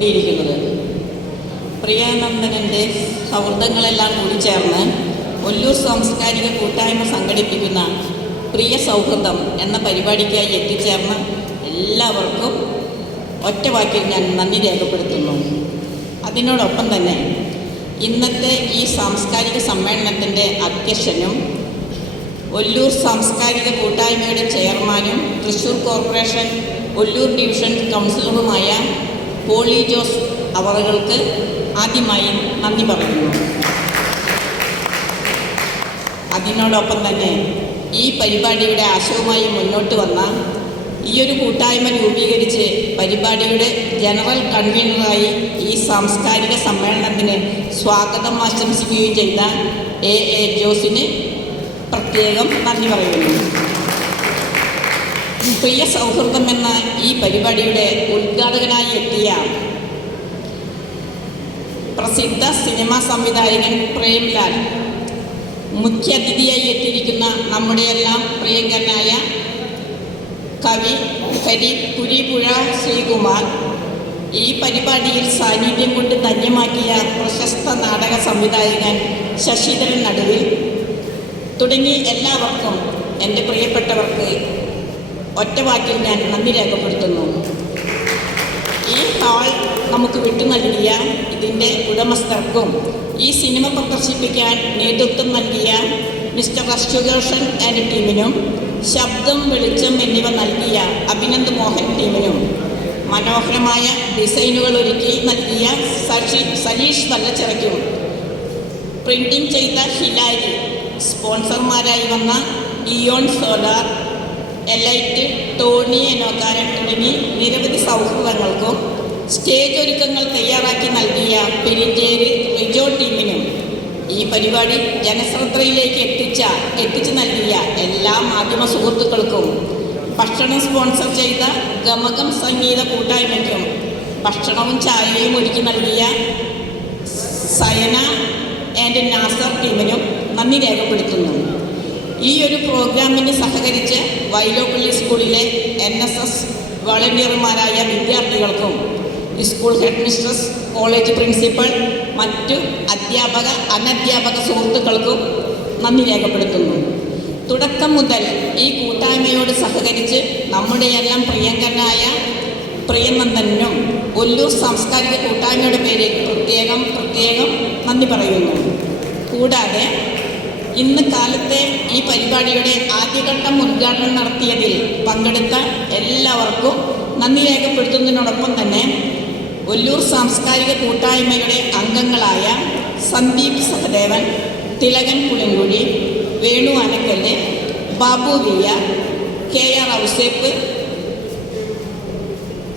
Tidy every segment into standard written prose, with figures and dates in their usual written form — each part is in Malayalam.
കൂടിയിരിക്കുന്നത്. പ്രിയാനന്ദനൻ്റെ സൗഹൃദങ്ങളെല്ലാം കൂടി ചേർന്ന് ഒല്ലൂർ സാംസ്കാരിക കൂട്ടായ്മ സംഘടിപ്പിക്കുന്ന പ്രിയ സൗഹൃദം എന്ന പരിപാടിക്കായി എത്തിച്ചേർന്ന എല്ലാവർക്കും ഒറ്റ വാക്കിൽ ഞാൻ നന്ദി രേഖപ്പെടുത്തുന്നു. അതിനോടൊപ്പം തന്നെ ഇന്നത്തെ ഈ സാംസ്കാരിക സമ്മേളനത്തിൻ്റെ അധ്യക്ഷനും ഒല്ലൂർ സാംസ്കാരിക കൂട്ടായ്മയുടെ ചെയർമാനും തൃശ്ശൂർ കോർപ്പറേഷൻ ഒല്ലൂർ ഡിവിഷൻ കൗൺസിലറുമായ പോളി ജോസ് അവറുകൾക്ക് ആദ്യമായി നന്ദി പറയുന്നു. അതിനോടൊപ്പം തന്നെ ഈ പരിപാടിയുടെ ആശയവുമായി മുന്നോട്ട് വന്ന ഈയൊരു കൂട്ടായ്മ രൂപീകരിച്ച് പരിപാടിയുടെ ജനറൽ കൺവീനറായി ഈ സാംസ്കാരിക സമ്മേളനത്തിന് സ്വാഗതം ആശംസിക്കുകയും ചെയ്ത എ ജോസിന് പ്രത്യേകം നന്ദി പറയുന്നു. പ്രിയ സൗഹൃദം എന്ന ഈ പരിപാടിയുടെ ഉദ്ഘാടകനായി എത്തിയ പ്രസിദ്ധ സിനിമാ സംവിധായകൻ പ്രേംലാൽ, മുഖ്യ അതിഥിയായി എത്തിയിരിക്കുന്ന നമ്മുടെയെല്ലാം പ്രിയങ്കരനായ കവി കുരിപ്പുഴ ശ്രീകുമാർ, ഈ പരിപാടിയിൽ സാന്നിധ്യം കൊണ്ട് ധന്യമാക്കിയ പ്രശസ്ത നാടക സംവിധായകൻ ശശിധരൻ നടുവിൽ തുടങ്ങി എല്ലാവർക്കും, എൻ്റെ പ്രിയപ്പെട്ടവർക്ക് ഒറ്റവാക്കിൽ ഞാൻ നന്ദി രേഖപ്പെടുത്തുന്നു. ഈ ഹാൾ നമുക്ക് വിട്ടു നൽകിയ ഇതിൻ്റെ ഉടമസ്ഥർക്കും ഈ സിനിമ പ്രദർശിപ്പിക്കാൻ നേതൃത്വം നൽകിയ മിസ്റ്റർ അശ്വഘോഷൻ ആൻഡ് ടീമിനും ശബ്ദം, വെളിച്ചം എന്നിവ നൽകിയ അഭിനന്ദ് മോഹൻ ടീമിനും മനോഹരമായ ഡിസൈനുകൾ ഒരുക്കി നൽകിയ സലീഷ് വല്ലച്ചിറയ്ക്കും പ്രിൻറ്റിംഗ് ചെയ്ത ഹിലാരി, സ്പോൺസർമാരായി വന്ന Eon solar, elite, Tony Enokkaran തുടങ്ങി നിരവധി സൗഹൃദങ്ങൾക്കും സ്റ്റേജ് ഒരുക്കങ്ങൾ തയ്യാറാക്കി നൽകിയ പെരിഞ്ചേരി റിജോ ടീമിനും ഈ പരിപാടി ജനശ്രദ്ധയിലേക്ക് എത്തിച്ചു നൽകിയ എല്ലാ മാധ്യമ സുഹൃത്തുക്കൾക്കും, ഭക്ഷണം സ്പോൺസർ ചെയ്ത ഗമകം സംഗീത കൂട്ടായ്മയ്ക്കും ഭക്ഷണവും ചായയും ഒരുക്കി നൽകിയ സയന ആൻഡ് നാസർ ടീമിനും നന്ദി രേഖപ്പെടുത്തുന്നു. ഈ ഒരു പ്രോഗ്രാമിന് സഹകരിച്ച് വൈലോപ്പള്ളി സ്കൂളിലെ NSS വളണ്ടിയർമാരായ വിദ്യാർത്ഥികൾക്കും school head mistress, college principal, മറ്റു അധ്യാപക അനധ്യാപക സുഹൃത്തുക്കൾക്കും നന്ദി രേഖപ്പെടുത്തുന്നു. തുടക്കം മുതൽ ഈ കൂട്ടായ്മയോട് സഹകരിച്ച് നമ്മുടെയെല്ലാം പ്രിയങ്കരനായ പ്രിയനന്ദനും ഒല്ലൂർ സാംസ്കാരിക കൂട്ടായ്മയുടെ പേരിൽ പ്രത്യേകം നന്ദി പറയുന്നു. കൂടാതെ ഇന്ന് കാലത്തെ ഈ പരിപാടിയുടെ ആദ്യഘട്ടം ഉദ്ഘാടനം നടത്തിയതിൽ പങ്കെടുത്ത എല്ലാവർക്കും നന്ദി രേഖപ്പെടുത്തുന്നതിനോടൊപ്പം തന്നെ ഒല്ലൂർ സാംസ്കാരിക കൂട്ടായ്മയുടെ അംഗങ്ങളായ Sandeep Sahadevan, Thilakan Pulinkuzhi, Venu Anakkallu, Babu Viya, KR Ouseph,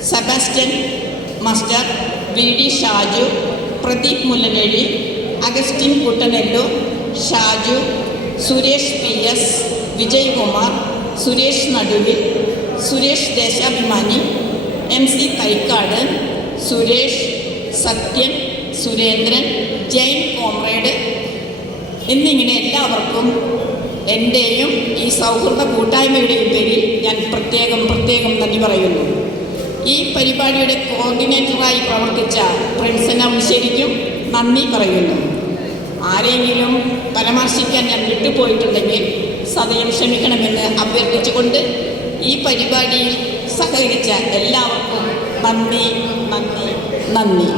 Sebastian Master, VD Shaju, Pradeep Mullanezhi, Augustine Kuttanellur, Shaju, Suresh PS, Vijaykumar, Suresh Naduvil, Suresh Deshabhimani, MC Thykkad, Suresh, Sathyan, Surendran, Jain comrade എന്നിങ്ങനെ എല്ലാവർക്കും എൻ്റെയും ഈ സൗഹൃദ കൂട്ടായ്മയുടെയും പേരിൽ ഞാൻ പ്രത്യേകം നന്ദി പറയുന്നു. ഈ പരിപാടിയുടെ കോർഡിനേറ്ററായി പ്രവർത്തിച്ച പ്രിൻസന ഉശ്ശേരിക്കും നന്ദി പറയുന്നു. ആരെങ്കിലും പരാമർശിക്കാൻ ഞാൻ വിട്ടുപോയിട്ടുണ്ടെങ്കിൽ സദയം ക്ഷമിക്കണമെന്ന് അഭ്യർത്ഥിച്ചുകൊണ്ട് ഈ പരിപാടിയിൽ സഹകരിച്ച എല്ലാവർക്കും നന്ദി.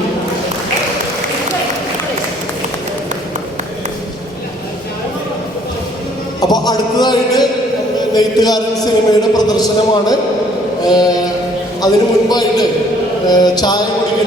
അപ്പോൾ അടുത്തതായിട്ട് നെയ്ത്തുകാരൻ സിനിമയുടെ പ്രദർശനമാണ്. അതിനു മുൻപായിട്ട് ചായ കുടിക്കേണ്ട